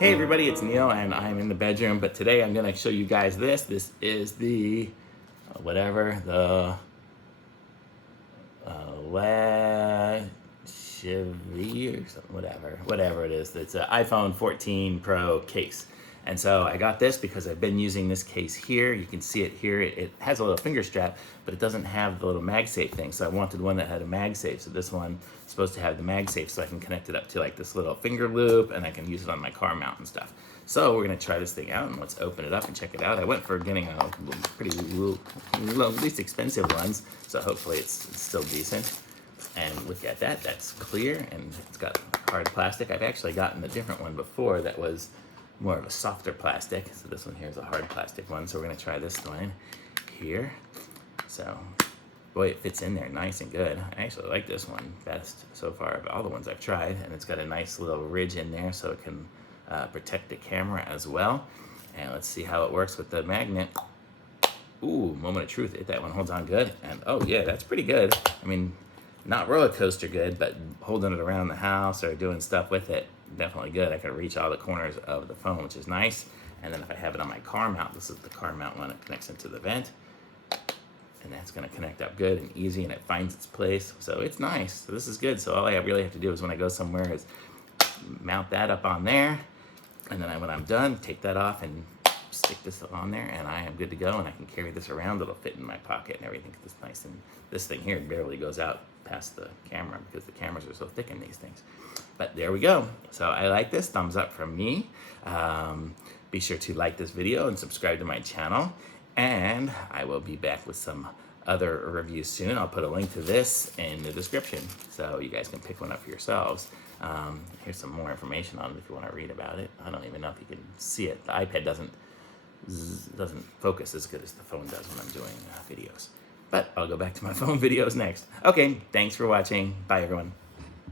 Hey everybody, it's Neil and I'm in the bedroom, but today I'm gonna show you guys this. This is the, leChivée or something, whatever it is. It's an iPhone 14 Pro case. And so I got this because I've been using this case here. You can see it here. It has a little finger strap, but it doesn't have the little MagSafe thing. So I wanted one that had a MagSafe. So this one is supposed to have the MagSafe so I can connect it up to like this little finger loop and I can use it on my car mount and stuff. So we're gonna try this thing out and let's open it up and check it out. I went for getting a pretty least expensive ones. So hopefully it's still decent. And look at that, that's clear and it's got hard plastic. I've actually gotten a different one before that was more of a softer plastic. So this one here is a hard plastic one. So we're gonna try this one here. So, boy, it fits in there nice and good. I actually like this one best so far of all the ones I've tried. And it's got a nice little ridge in there so it can protect the camera as well. And let's see how it works with the magnet. Ooh, moment of truth, that one holds on good. And oh yeah, that's pretty good. I mean, not roller coaster good, but holding it around the house or doing stuff with it, definitely good. I can reach all the corners of the phone, which is nice. And then if I have it on my car mount, this is the car mount one, it connects into the vent. And that's gonna connect up good and easy and it finds its place. So it's nice, so this is good. So all I really have to do is when I go somewhere is mount that up on there. And then when I'm done, take that off and stick this on there and I am good to go and I can carry this around. It'll fit in my pocket and everything. It's nice, and this thing here barely goes out past the camera because the cameras are so thick in these things. But there we go. So I like this. Thumbs up from me. Be sure to like this video and subscribe to my channel. And I will be back with some other reviews soon. I'll put a link to this in the description so you guys can pick one up for yourselves. Here's some more information on it if you want to read about it. I don't even know if you can see it. The iPad doesn't focus as good as the phone does when I'm doing videos. But I'll go back to my phone videos next. Okay, thanks for watching. Bye everyone.